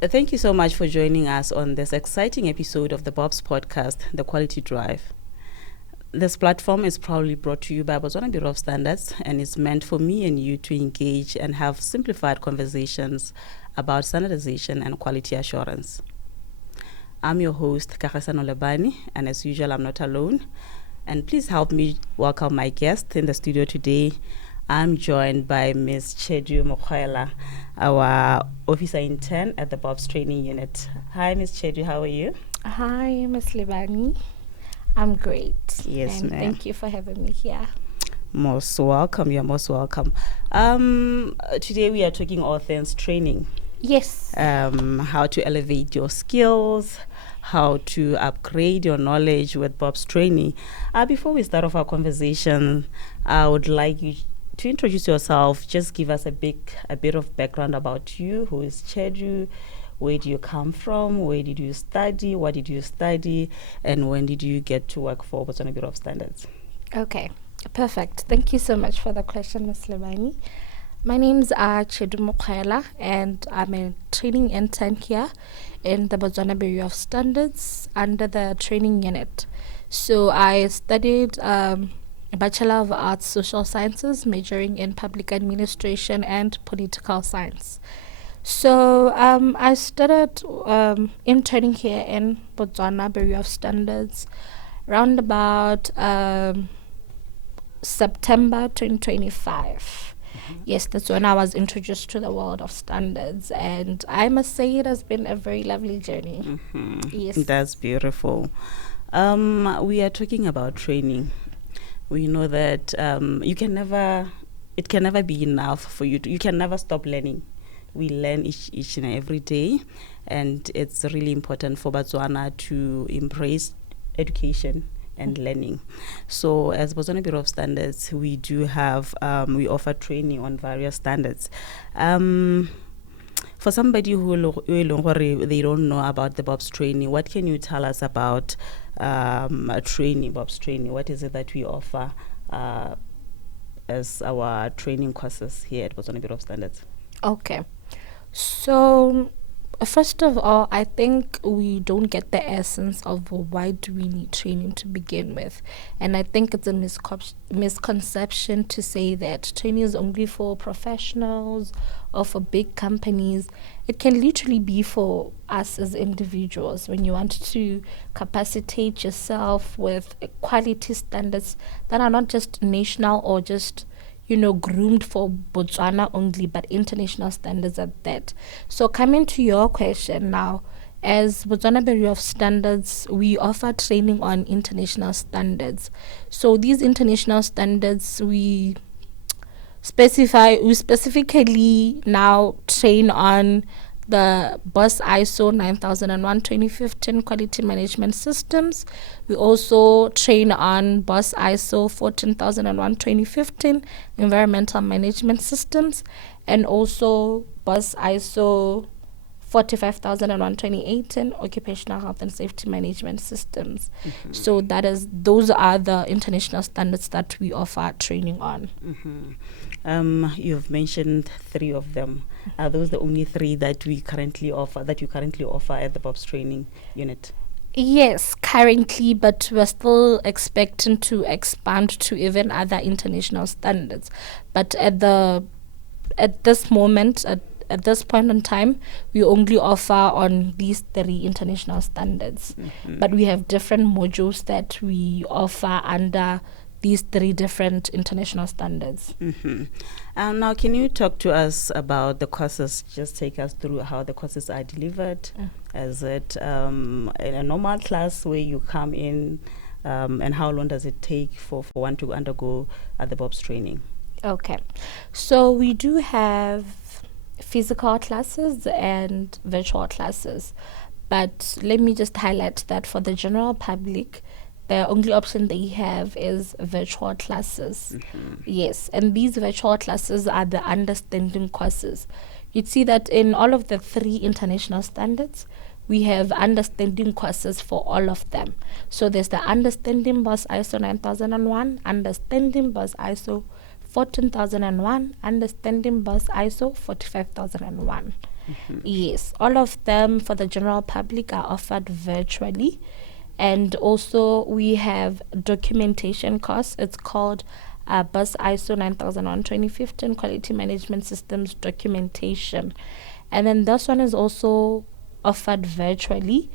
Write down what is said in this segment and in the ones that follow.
Thank you so much for joining us on this exciting episode of the Bob's podcast, The Quality Drive. This platform is proudly brought to you by Botswana Bureau of Standards and is meant for me and you to engage and have simplified conversations about standardization and quality assurance. I'm your host, 𝐄𝐥𝐞𝐯𝐚𝐭, and as usual, I'm not alone. And please help me welcome my guest in the studio today. I'm joined by Ms. 𝐁𝐎𝐒, our officer intern at the Bob's training unit. Hi, Ms. 𝐁𝐎�, how are you? Hi, Ms. Libani. I'm great. Yes, and ma'am. Thank you for having me here. Most welcome. You're most welcome. Today we are talking all things training. Yes. How to elevate your skills, how to upgrade your knowledge with Bob's training. Before we start off our conversation, I would like you to introduce yourself. Just give us a bit of background about you. Who is 𝐁𝐒? Where do you come from? Where did you study? What did you study? And when did you get to work for Botswana Bureau of Standards? Okay, perfect. Thank you so much for the question, Ms. Libani. My name's 𝐁𝐒 and I'm a training intern here in the Botswana Bureau of Standards under the training unit. So I studied a Bachelor of Arts Social Sciences, majoring in Public Administration and Political Science. So I started interning here in Botswana Bureau of Standards around about September 2025. Yes, that's when I was introduced to the world of standards, and I must say it has been a very lovely journey. Yes. That's beautiful. We are talking about training. We know that it can never be enough for you. You can never stop learning. We learn each and every day, and it's really important for Botswana to embrace education and learning. So as Botswana Bureau of Standards, we do have, we offer training on various standards. For somebody who they don't know about the Bob's training, what can you tell us about Bob's training? What is it that we offer as our training courses here at Botswana Bureau of Standards? Okay. So, first of all, I think we don't get the essence of why do we need training to begin with. And I think it's a misconception to say that training is only for professionals or for big companies. It can literally be for us as individuals when you want to capacitate yourself with quality standards that are not just national or just groomed for Botswana only, but international standards at that. So coming to your question now, as Botswana Bureau of Standards, we offer training on international standards. So these international standards, we specifically now train on the ISO 9001:2015 quality management systems. We also train on ISO 14001:2015 environmental management systems, and also ISO 45001:2018 occupational health and safety management systems. So those are the international standards that we offer training on. You've mentioned 3 of them. Are those the only 3 that you currently offer at the Bob's training unit? Yes, currently, but we're still expecting to expand to even other international standards. But at this point in time, we only offer on these 3 international standards. But we have different modules that we offer under these 3 different international standards. Now, can you talk to us about the courses? Just take us through how the courses are delivered. Is it in a normal class where you come in, and how long does it take for one to undergo the Bob's training? Okay, so we do have physical classes and virtual classes, but let me just highlight that for the general public, the only option they have is virtual classes. Yes, and these virtual classes are the understanding courses. You'd see that in all of the 3 international standards, we have understanding courses for all of them. So there's the understanding ISO 9001, understanding ISO 14001, understanding ISO 45001. Yes, all of them for the general public are offered virtually. And also we have documentation course. It's called BUS ISO 9001 2015 Quality Management Systems Documentation. And then this one is also offered virtually.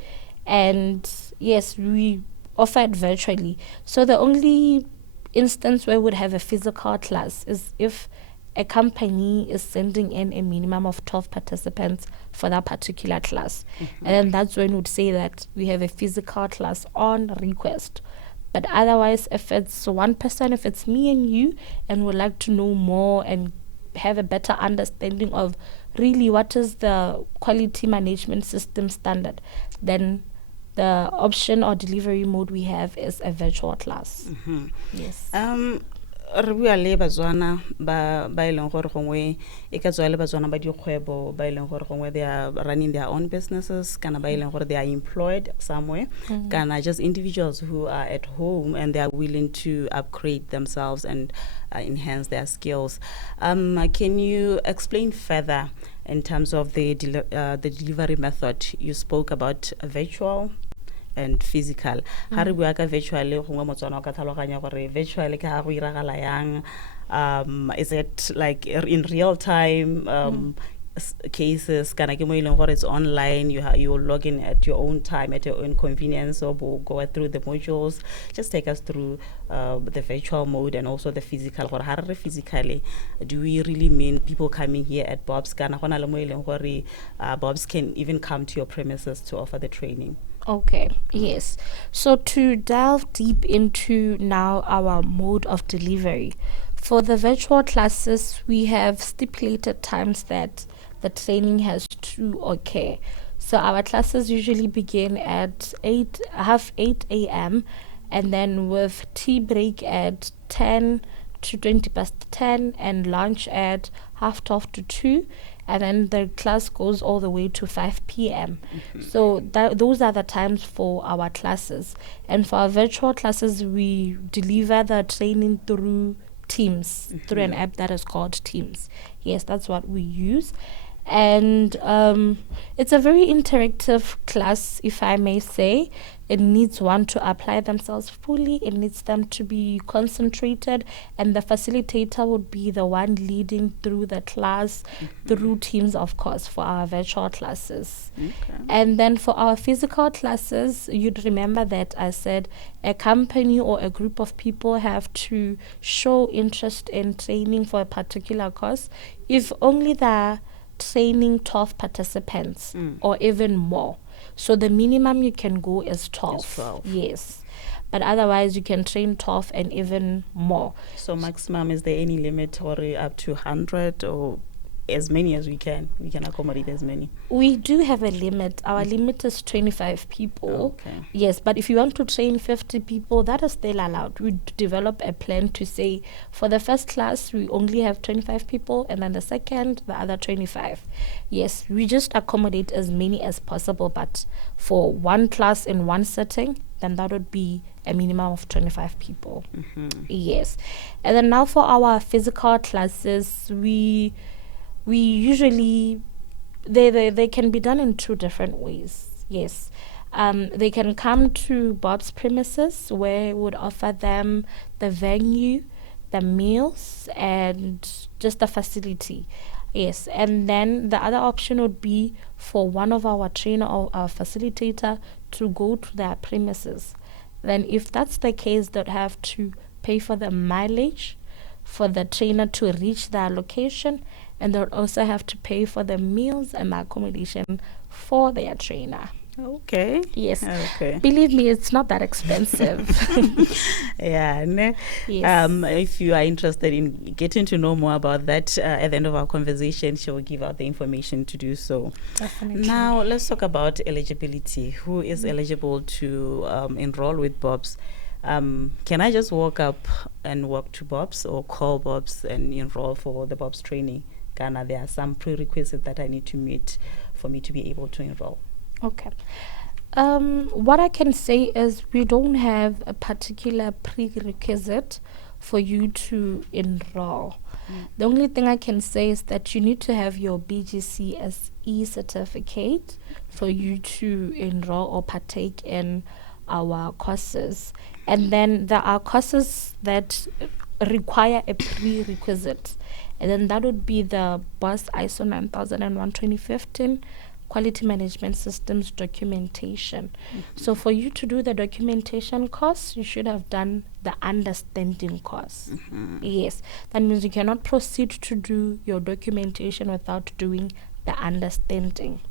And yes, we offer it virtually. So the only instance where we would have a physical class is if a company is sending in a minimum of 12 participants for that particular class. And then that's when we'd say that we have a physical class on request. But otherwise, if it's one person, if it's me and you, and would like to know more and have a better understanding of really what is the quality management system standard, then the option or delivery mode we have is a virtual class. Yes. Re bua le Batswana ba e leng gore gongwe e ka tswa le Batswana ba dikgwebo ba e leng gore gongwe they are running their own businesses, kana ba e leng gore they are employed somewhere, kana just individuals who are at home and they are willing to upgrade themselves and enhance their skills. Can you explain further in terms of the delivery method? You spoke about virtual and physical. Ha re bua ka virtual gongwe Motswana o ka tlhaloganya gore virtual ke ha go iragala yang, is it like in real time cases, kana ke mo ileng gore it's online, you will log in at your own time, at your own convenience, or go through the modules. Just take us through the virtual mode and also the physical. Gore ha re physically, do we really mean people coming here at Bob's, kana gona le mo ileng gore Bob's can even come to your premises to offer the training? Okay, yes. So to delve deep into now our mode of delivery, for the virtual classes, we have stipulated times that the training has to occur. So our classes usually begin at 8 a.m. and then with tea break at 10 to 20 past 10 and lunch at 12 to 2. And then the class goes all the way to 5 p.m. So those are the times for our classes. And for our virtual classes, we deliver the training through Teams, through an app that is called Teams. Yes, that's what we use. And it's a very interactive class, if I may say. It needs one to apply themselves fully. It needs them to be concentrated, and the facilitator would be the one leading through the class, through Teams, of course, for our virtual classes. And then for our physical classes, you'd remember that I said a company or a group of people have to show interest in training for a particular course. If only the training 12 participants or even more. So the minimum you can go is 12. Yes. But otherwise you can train 12 and even more. So maximum, is there any limit, or up to 100, or as many as we can accommodate as many? We do have a limit. Our limit is 25 people. Okay. Yes, but if you want to train 50 people, that is still allowed. We develop a plan to say for the first class we only have 25 people, and then the second the other 25. Yes, we just accommodate as many as possible, but for one class in one setting, then that would be a minimum of 25 people. Yes. And then now for our physical classes, we usually, they can be done in two different ways. Yes. They can come to Bob's premises, where we would offer them the venue, the meals, and just the facility. Yes. And then the other option would be for one of our trainer or our facilitator to go to their premises. Then if that's the case, they'd have to pay for the mileage for the trainer to reach their location, and they'll also have to pay for the meals and the accommodation for their trainer. Okay. Yes. Okay. Believe me, it's not that expensive. Yeah. Yes. If you are interested in getting to know more about that, at the end of our conversation, she will give out the information to do so. Definitely. Now, let's talk about eligibility. Who is eligible to enroll with Bob's? Can I just walk up and walk to Bob's, or call Bob's and enroll for the Bob's training? Ghana, there are some prerequisites that I need to meet for me to be able to enroll. Okay. What I can say is we don't have a particular prerequisite for you to enroll. The only thing I can say is that you need to have your BGCSE certificate for you to enroll or partake in our courses. And then there are courses that require a prerequisite. And then that would be the BOSS ISO 9001 2015 Quality Management Systems documentation. So for you to do the documentation course, you should have done the understanding course. Yes, that means you cannot proceed to do your documentation without doing the understanding.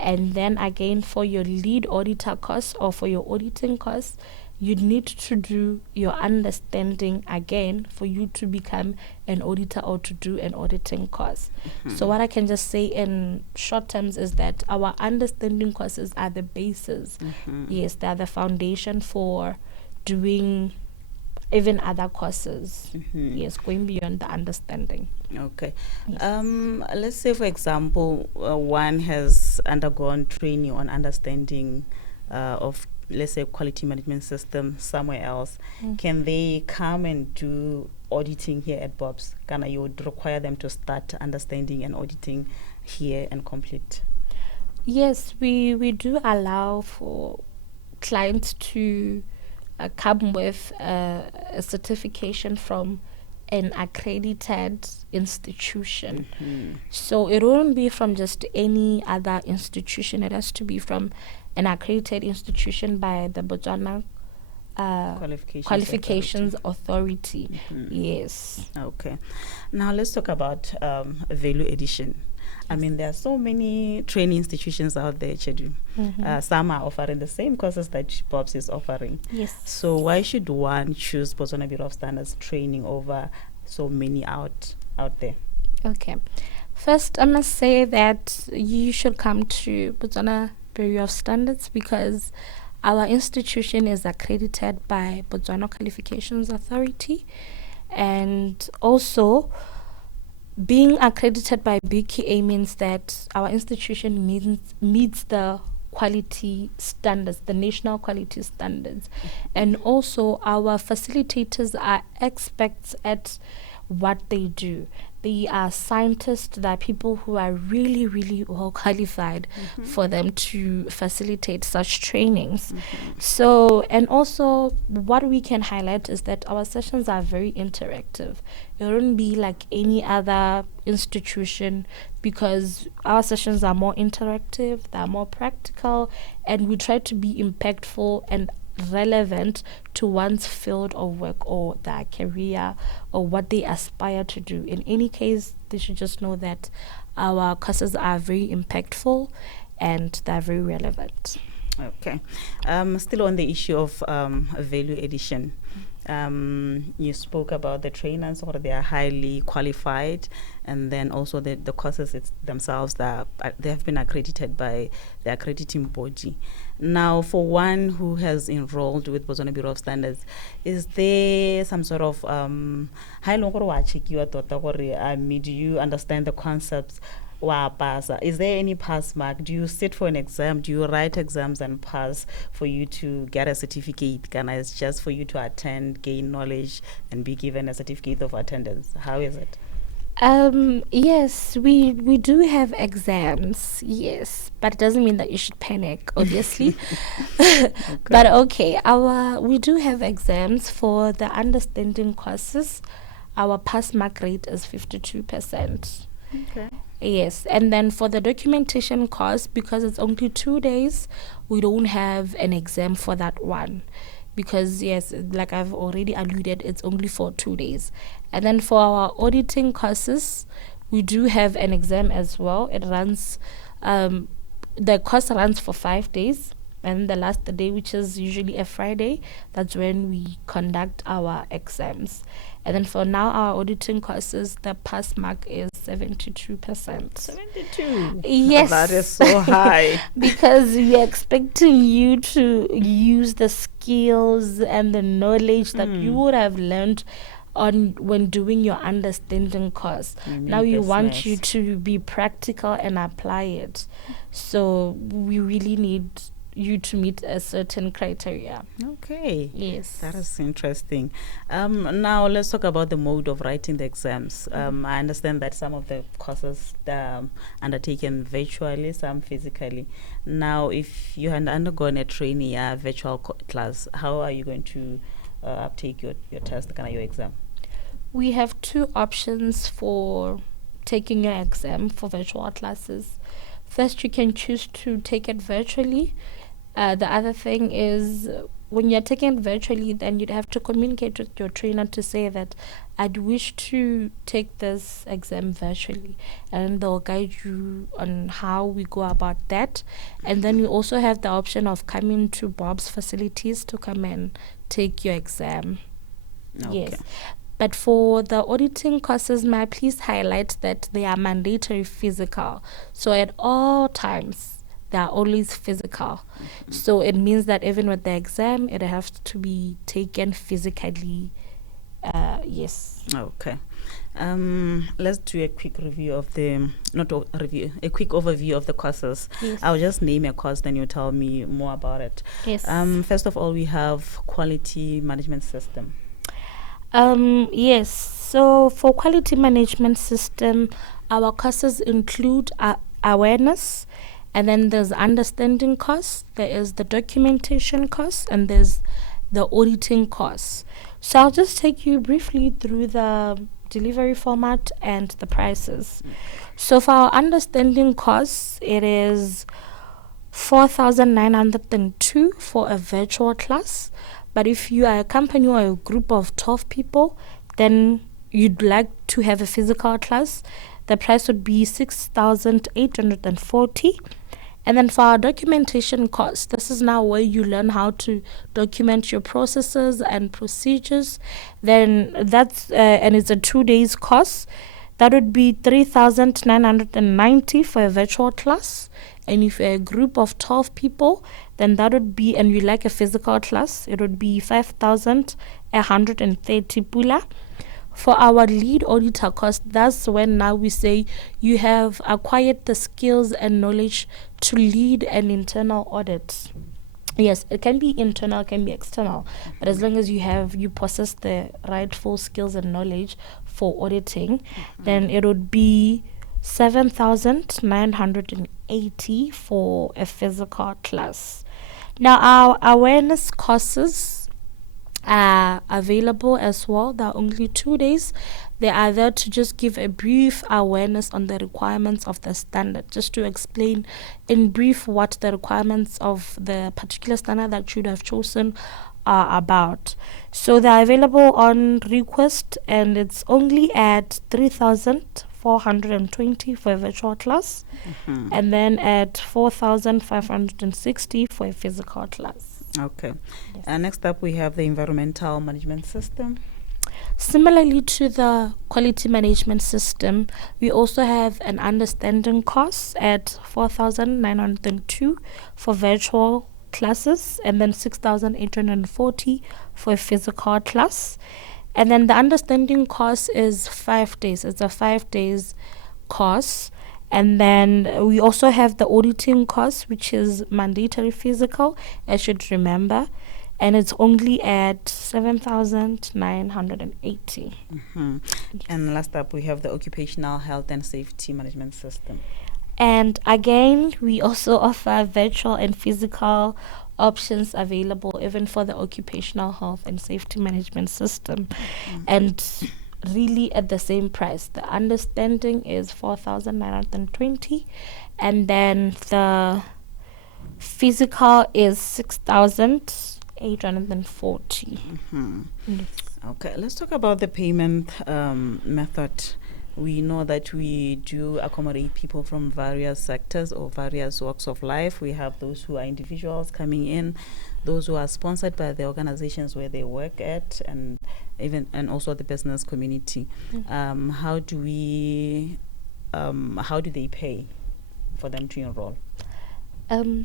And then again, for your lead auditor course or for your auditing course, you need to do your understanding again for you to become an auditor or to do an auditing course. So what I can just say in short terms is that our understanding courses are the basis. Yes, they are the foundation for doing even other courses. Yes, going beyond the understanding. Okay. Yes. Let's say, for example, one has undergone training on understanding of, let's say, quality management system somewhere else. Can they come and do auditing here at BOBS? You would require them to start understanding and auditing here and complete? Yes, we do allow for clients to come with a certification from an accredited institution. So it won't be from just any other institution. It has to be from an accredited institution by the Botswana Qualifications Authority. Yes. Okay. Now let's talk about value addition. I mean, there are so many training institutions out there, 𝐁𝐒. Some are offering the same courses that BOBS is offering. Yes. So why should one choose Botswana Bureau of Standards training over so many out there? Okay. First, I must say that you should come to Botswana Bureau of Standards because our institution is accredited by Botswana Qualifications Authority, and also being accredited by BQA means that our institution meets the quality standards, the national quality standards. And also our facilitators are experts at what they do. They are scientists, they are people who are really, really well qualified for them to facilitate such trainings. So, and also what we can highlight is that our sessions are very interactive. It won't be like any other institution because our sessions are more interactive, they are more practical, and we try to be impactful and relevant to one's field of work or their career or what they aspire to do. In any case, they should just know that our courses are very impactful and they're very relevant. Okay. Still on the issue of value addition. You spoke about the trainers, or they are highly qualified, and then also the courses themselves, they have been accredited by the accrediting body. Now, for one who has enrolled with Botswana Bureau of Standards, is there some sort of do you understand the concepts? Is there any pass mark? Do you sit for an exam? Do you write exams and pass for you to get a certificate? It's just for you to attend, gain knowledge, and be given a certificate of attendance? How is it? Yes, we do have exams, yes, but it doesn't mean that you should panic, obviously. But okay, we do have exams for the understanding courses. Our pass mark rate is 52%. Okay. Yes, and then for the documentation course, because it's only 2 days, we don't have an exam for that one. Because, yes, like I've already alluded, it's only for 2 days. And then for our auditing courses, we do have an exam as well. It runs, the course runs for 5 days. And the last day, which is usually a Friday, that's when we conduct our exams. And then for now, our auditing courses, the pass mark is 72%. 72? Yes. That is so high. Because we are expecting you to use the skills and the knowledge that you would have learned when doing your understanding course. Now we want you to be practical and apply it. So we really need you to meet a certain criteria. Okay. Yes. That is interesting. Now let's talk about the mode of writing the exams. I understand that some of the courses are undertaken virtually, some physically. Now, if you had undergone a training virtual class, how are you going to uptake your test, your exam? We have two options for taking your exam for virtual classes. First, you can choose to take it virtually. The other thing is, when you're taking it virtually, then you'd have to communicate with your trainer to say that I'd wish to take this exam virtually, and they'll guide you on how we go about that. And then you also have the option of coming to Bob's facilities to come and take your exam. Okay. Yes. But for the auditing courses, may I please highlight that they are mandatory physical. So at all times, they are always physical. So it means that even with the exam, it has to be taken physically. Yes. Okay. Let's do a quick review of a quick overview of the courses. Yes. I'll just name a course, then you tell me more about it. Yes. First of all, we have quality management system. Yes. So for quality management system, our courses include awareness, and then there's understanding course, there is the documentation course, and there's the auditing course. So I'll just take you briefly through the delivery format and the prices. So for our understanding course, it is 4,902 for a virtual class. But if you are a company or a group of 12 people, then you'd like to have a physical class, the price would be 6,840. And then for our documentation course, this is now where you learn how to document your processes and procedures. Then that's and it's a 2 days course. That would be 3,990 for a virtual class. And if you're a group of 12 people, then that would be, and you like a physical class, it would be 5,130 pula. For our lead auditor course, that's when now we say you have acquired the skills and knowledge to lead an internal audit. Yes, it can be internal, can be external, but as long as you possess the rightful skills and knowledge for auditing, then it would be 7,980 for a physical class. Now, our awareness courses are available as well. There are only 2 days. They are there to just give a brief awareness on the requirements of the standard, just to explain in brief what the requirements of the particular standard that you have chosen are about. So they're available on request, and it's only at 3,420 for a virtual class, and then at 4,560 for a physical class. Okay. Yes. Next up, we have the environmental management system. Similarly to the quality management system, we also have an understanding course at 4,902 for virtual classes, and then 6,840 for a physical class. And then the understanding course is 5 days. It's a 5 days course. And then we also have the auditing course, which is mandatory physical, I should remember. And it's only at 7,980. Yes. And last up, we have the occupational health and safety management system. And again, we also offer virtual and physical options available even for the occupational health and safety management system. And really at the same price. The understanding is 4,920, and then the physical is 6,840. Yes. Okay, let's talk about the payment method. We know that we do accommodate people from various sectors or various walks of life. We have those who are individuals coming in, those who are sponsored by the organizations where they work at, and also the business community. How do they pay for them to enroll?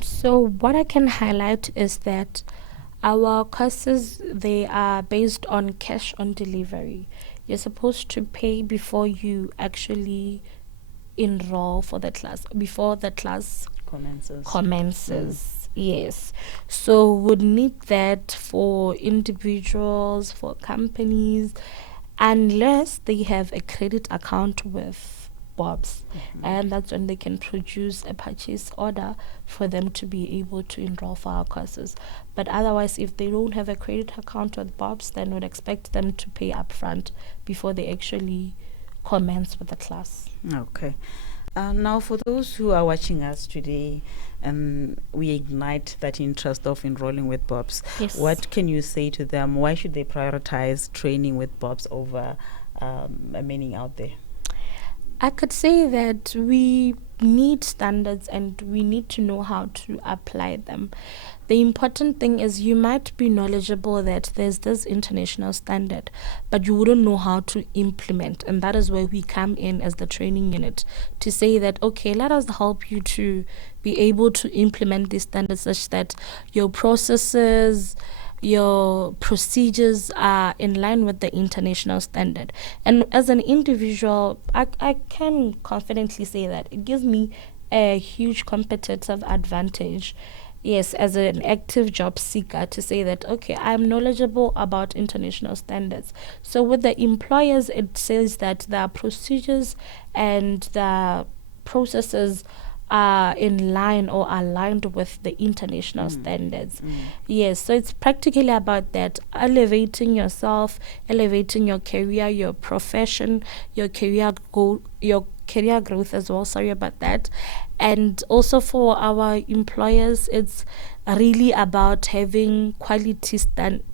So what I can highlight is that our courses, they are based on cash on delivery. You're supposed to pay before you actually enroll for the class, before the class commences. Yes. So would need that for individuals, for companies, unless they have a credit account with Bob's. And that's when they can produce a purchase order for them to be able to enroll for our courses. But otherwise, if they don't have a credit account with Bob's, then we'd expect them to pay upfront before they actually commence with the class. Okay. Now, for those who are watching us today, we ignite that interest of enrolling with Bob's. Yes. What can you say to them? Why should they prioritize training with Bob's over many out there? I could say that we need standards and we need to know how to apply them. The important thing is you might be knowledgeable that there's this international standard, but you wouldn't know how to implement. And that is where we come in as the training unit to say that, okay, let us help you to be able to implement these standards such that your processes, your procedures are in line with the international standard. And as an individual, I can confidently say that it gives me a huge competitive advantage, yes, as an active job seeker, to say that, okay, I'm knowledgeable about international standards. So with the employers, it says that the procedures and the processes are in line or aligned with the international standards. Yes, so it's practically about that, elevating yourself, elevating your career, your profession, your career growth as well. Sorry about that. And also for our employers, it's really about having quality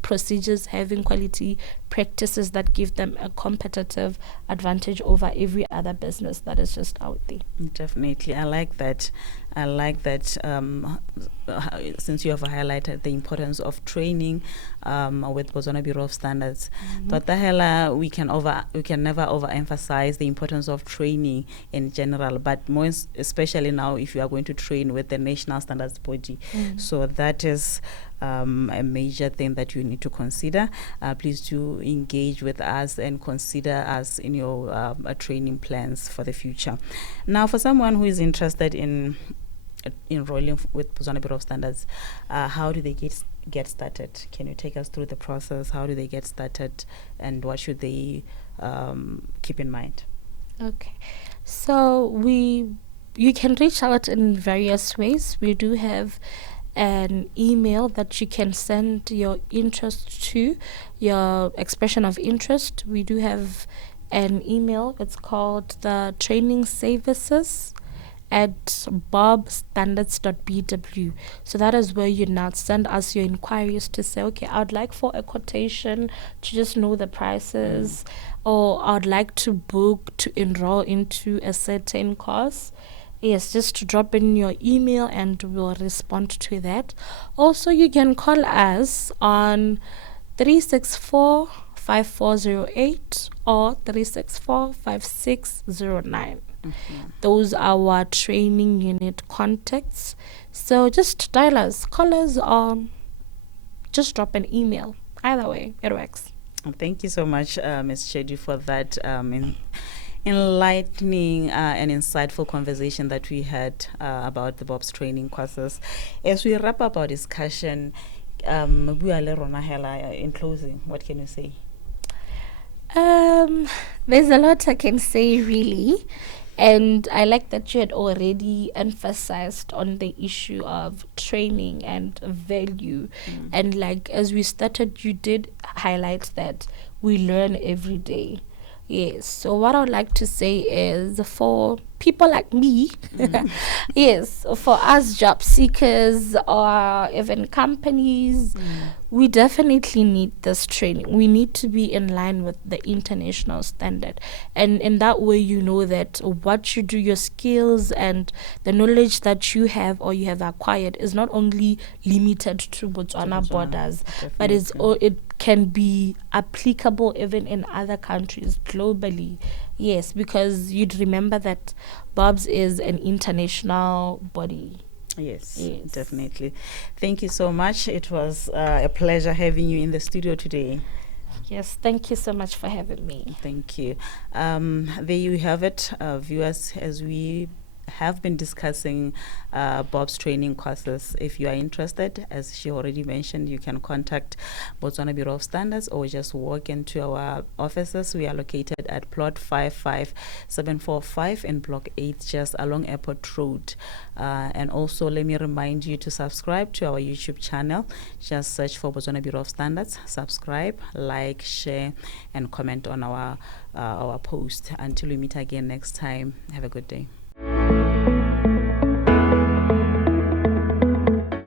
procedures, having quality practices that give them a competitive advantage over every other business that is just out there. Definitely. I like that. Since you have highlighted the importance of training with Botswana Bureau of Standards. But we can never overemphasize the importance of training in general, but more especially now if you are going to train with the national standards body. So that is a major thing that you need to consider. Please do engage with us and consider us in your training plans for the future. Now, for someone who is interested in enrolling with Botswana Bureau of Standards, how do they get started? Can you take us through the process? How do they get started, and what should they keep in mind? Okay, so you can reach out in various ways. We do have an email that you can send your interest to, your expression of interest. We do have an email. It's called the training services at bobstandards.bw. So that is where you now send us your inquiries to say, okay, I would like for a quotation to just know the prices, or I would like to book to enroll into a certain course. Yes, just to drop in your email and we'll respond to that. Also, you can call us on 364-5408 or 364-5609. Those are our training unit contacts. So just dial us, call us, or just drop an email. Either way, it works. Thank you so much, Ms. Chedi, for that enlightening and insightful conversation that we had about the Bob's training courses. As we wrap up our discussion, in closing, what can you say? There's a lot I can say, really. And I like that you had already emphasized on the issue of training and value. And like as we started, you did highlight that we learn every day. Yes. So what I would like to say is, for people like me, yes, for us job seekers or even companies, we definitely need this training. We need to be in line with the international standard. And in that way, you know that what you do, your skills and the knowledge that you have or you have acquired is not only limited to Botswana borders, but it can be applicable even in other countries globally. Yes, because you'd remember that Bob's is an international body. Yes, definitely. Thank you so much. It was a pleasure having you in the studio today. Yes, thank you so much for having me. Thank you. There you have it, viewers, as we have been discussing Bob's training courses. If you are interested, as she already mentioned, you can contact Botswana Bureau of Standards or just walk into our offices. We are located at plot 55745 in Block 8, just along Airport Road. And also, let me remind you to subscribe to our YouTube channel. Just search for Botswana Bureau of Standards. Subscribe, like, share, and comment on our post. Until we meet again next time, have a good day.